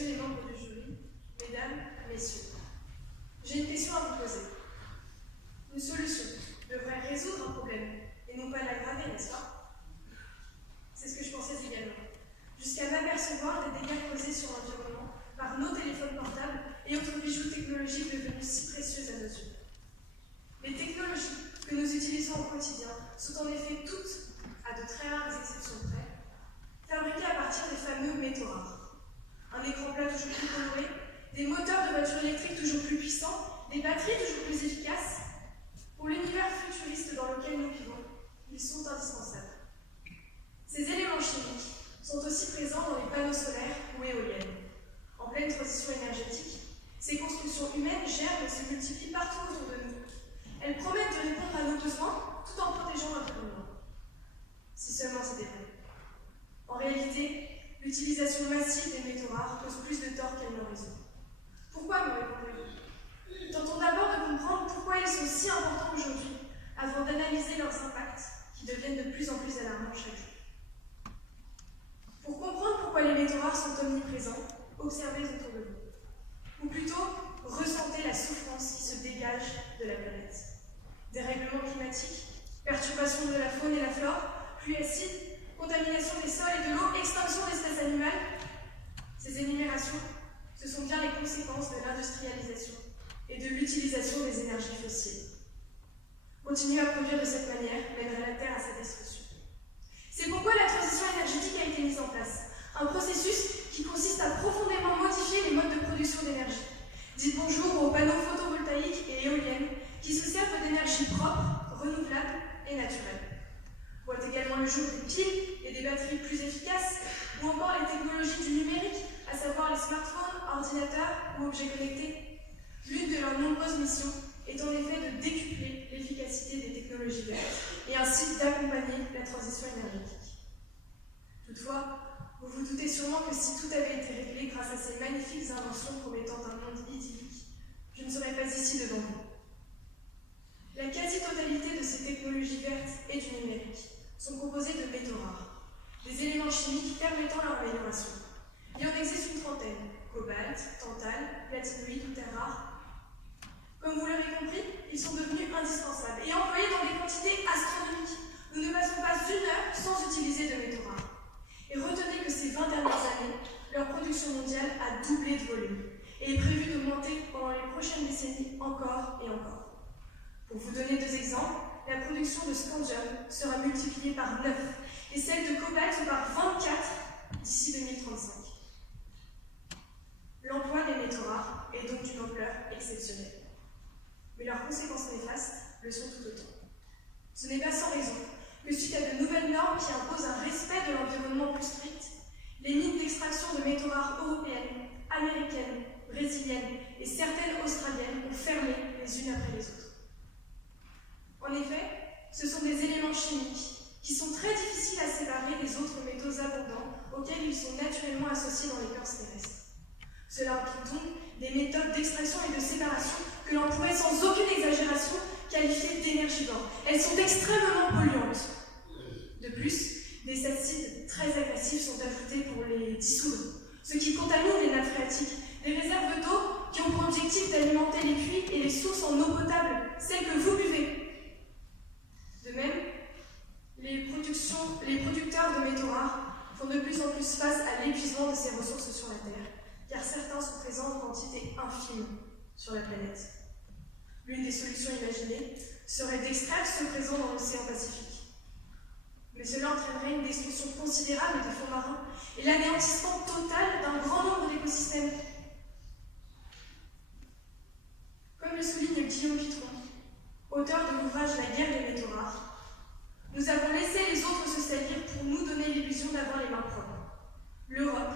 messieurs les membres du jury, mesdames, messieurs, j'ai une question à vous poser. Une solution devrait résoudre un problème et non pas l'aggraver, n'est-ce pas? C'est ce que je pensais également, jusqu'à m'apercevoir des dégâts causés sur l'environnement par nos téléphones portables et autres bijoux technologiques devenus si précieux à nos yeux. Les technologies que nous utilisons au quotidien sont en effet toutes, à de très rares exceptions près, fabriquées à partir des fameux métaux rares. Un écran plat toujours plus coloré, des moteurs de voitures électriques toujours plus puissants, des batteries toujours plus efficaces. Pour l'univers futuriste dans lequel nous vivons, ils sont indispensables. Ces éléments chimiques sont aussi présents dans les panneaux solaires ou éoliennes. En pleine transition énergétique, ces constructions humaines germent et se multiplient partout autour de nous. Elles promettent de répondre à nos besoins tout en protégeant l'environnement. Si seulement c'était vrai. En réalité, l'utilisation massive des métaux rares cause plus de tort qu'elle n'en résout. Pourquoi, me répondrez-vous? Tentons d'abord de comprendre pourquoi ils sont si importants aujourd'hui, avant d'analyser leurs impacts, qui deviennent de plus en plus alarmants chaque jour. Pour comprendre pourquoi les métaux rares sont omniprésents, observez autour de vous. Ou plutôt, ressentez la souffrance qui se dégage de la planète. Dérèglement climatique, perturbation de la faune et la flore, pluie acide, contamination des sols et de l'eau, extinction d'espèces animales. Ces énumérations, ce sont bien les conséquences de l'industrialisation et de l'utilisation des énergies fossiles. Continuer à produire de cette manière mènerait la Terre à sa destruction. C'est pourquoi la transition énergétique a été mise en place, un processus qui consiste à profondément modifier les modes de production d'énergie. Dites bonjour aux panneaux photovoltaïques et éoliennes qui se servent d'énergie propre, renouvelable et naturelle. Voient également le jour des piles et des batteries plus efficaces, ou encore les technologies du numérique, à savoir les smartphones, ordinateurs ou objets connectés. L'une de leurs nombreuses missions est en effet de décupler l'efficacité des technologies vertes et ainsi d'accompagner la transition énergétique. Toutefois, vous vous doutez sûrement que si tout avait été réglé grâce à ces magnifiques inventions promettant un monde idyllique, je ne serais pas ici devant vous. La quasi-totalité de ces technologies vertes et du numérique sont composées de métaux rares, des éléments chimiques permettant leur amélioration. Il en existe une trentaine: cobalt, tantal, platinoïde ou terres rares. Comme vous l'aurez compris, ils sont devenus indispensables et employés dans des quantités astronomiques. Nous ne passons pas une heure sans utiliser de métaux rares. Et retenez que ces 20 dernières années, leur production mondiale a doublé de volume et est prévue d'augmenter pendant les prochaines décennies encore et encore. Pour vous donner deux exemples, la production de scandium sera multipliée par 9 et celle de cobalt par 24 d'ici 2035. L'emploi des métaux rares est donc d'une ampleur exceptionnelle. Mais leurs conséquences néfastes le sont tout autant. Ce n'est pas sans raison que suite à de nouvelles normes qui imposent un respect de l'environnement plus strict, les mines d'extraction de métaux rares européennes, américaines, brésiliennes et certaines australiennes ont fermé les unes après les autres. En effet, ce sont des éléments chimiques qui sont très difficiles à séparer des autres métaux abondants auxquels ils sont naturellement associés dans l'écorce terrestre. Cela implique donc des méthodes d'extraction et de séparation que l'on pourrait sans aucune exagération qualifier d'énergivores. Elles sont extrêmement polluantes. De plus, des acides très agressifs sont ajoutés pour les dissoudre, ce qui contamine les nappes phréatiques, des réserves d'eau qui ont pour objectif d'alimenter les puits et les sources en eau potable, celles que vous buvez. De même, les producteurs de métaux rares font de plus en plus face à l'épuisement de ces ressources sur la Terre, car certains sont présents en quantité infime sur la planète. L'une des solutions imaginées serait d'extraire ce présent dans l'océan Pacifique. Mais cela entraînerait une destruction considérable des fonds marins et l'anéantissement total d'un grand nombre d'écosystèmes. Comme le souligne Guillaume Pitron, auteur de l'ouvrage La guerre des métaux rares, nous avons laissé les autres se salir pour nous donner l'illusion d'avoir les mains propres. L'Europe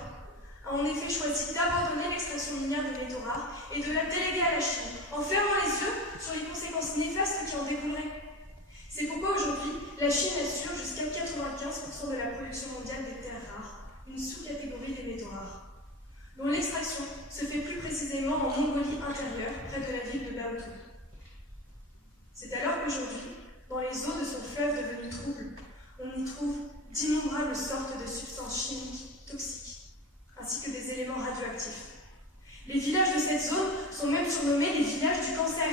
a en effet choisi d'abandonner l'extraction minière des métaux rares et de la déléguer à la Chine, en fermant les yeux sur les conséquences néfastes qui en découleraient. C'est pourquoi aujourd'hui, la Chine assure jusqu'à 95% de la production mondiale des terres rares, une sous-catégorie des métaux rares, dont l'extraction se fait plus précisément en Mongolie intérieure, près de la ville de Baotou. C'est alors qu'aujourd'hui, dans les eaux de son fleuve devenu trouble, on y trouve d'innombrables sortes de substances chimiques toxiques, ainsi que des éléments radioactifs. Les villages de cette zone sont même surnommés les villages du cancer.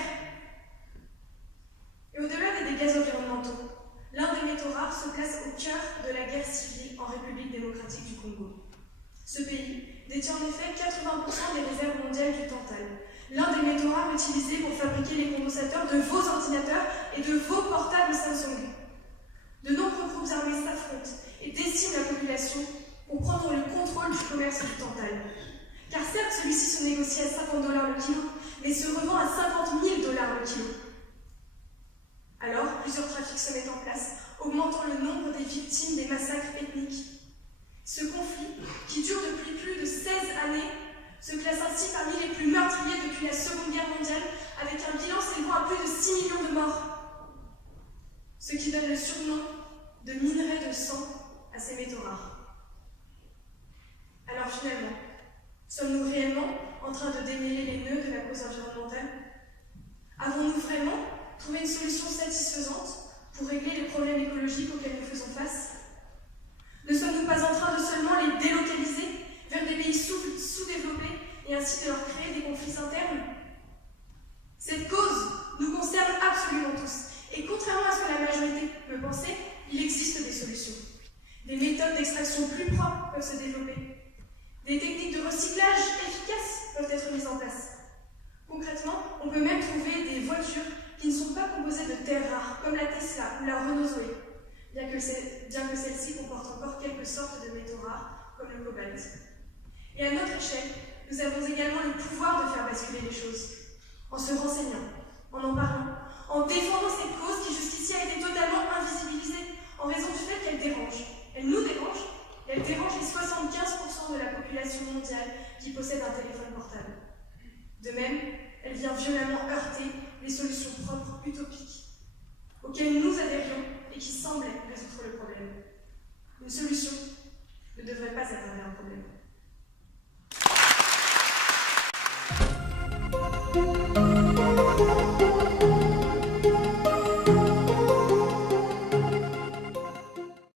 Et au-delà des dégâts environnementaux, l'un des métaux rares se place au cœur de la guerre civile en République démocratique du Congo. Ce pays détient en effet 80% des réserves mondiales du tantal, l'un des métaux rares utilisés pour fabriquer les condensateurs de vos ordinateurs et de vos portables Samsung. De nombreux groupes armés s'affrontent et déciment la population pour prendre le contrôle du commerce du tantal. Car certes, celui-ci se négocie à $50 le kilo, mais se revend à $50 000 le kilo. Alors, plusieurs trafics se mettent en place, augmentant le nombre des victimes des massacres ethniques. Ce conflit, qui dure depuis plus de 16 années, se classe ainsi parmi les plus meurtriers depuis la Seconde Guerre mondiale, avec un bilan s'élevant à plus de 6 millions de morts. Ce qui donne le surnom de minerai de sang à ces métaux rares. Alors finalement, sommes-nous réellement en train de démêler les nœuds de la cause environnementale? Avons-nous vraiment trouvé une solution satisfaisante pour régler les problèmes écologiques auxquels nous faisons face? Ne sommes-nous pas en train de seulement les délocaliser vers des pays sous-développés et ainsi de leur créer des conflits internes? Cette cause nous concerne absolument tous, et contrairement à ce que la majorité peut penser, il existe des solutions. Des méthodes d'extraction plus propres peuvent se développer. Des techniques de recyclage efficaces peuvent être mises en place. Concrètement, on peut même trouver des voitures qui ne sont pas composées de terres rares, comme la Tesla ou la Renault Zoé, bien que celle-ci comporte encore quelques sortes de métaux rares, comme le cobalt. Et à notre échelle, nous avons également le pouvoir de faire basculer les choses, en se renseignant, en parlant, en défendant cette cause qui jusqu'ici a été totalement invisibilisée, en raison du fait qu'elle dérange. Elle nous dérange, et elle dérange les 75% de la population mondiale qui possède un téléphone portable. De même, elle vient violemment heurter les solutions propres utopiques, auxquelles nous adhérons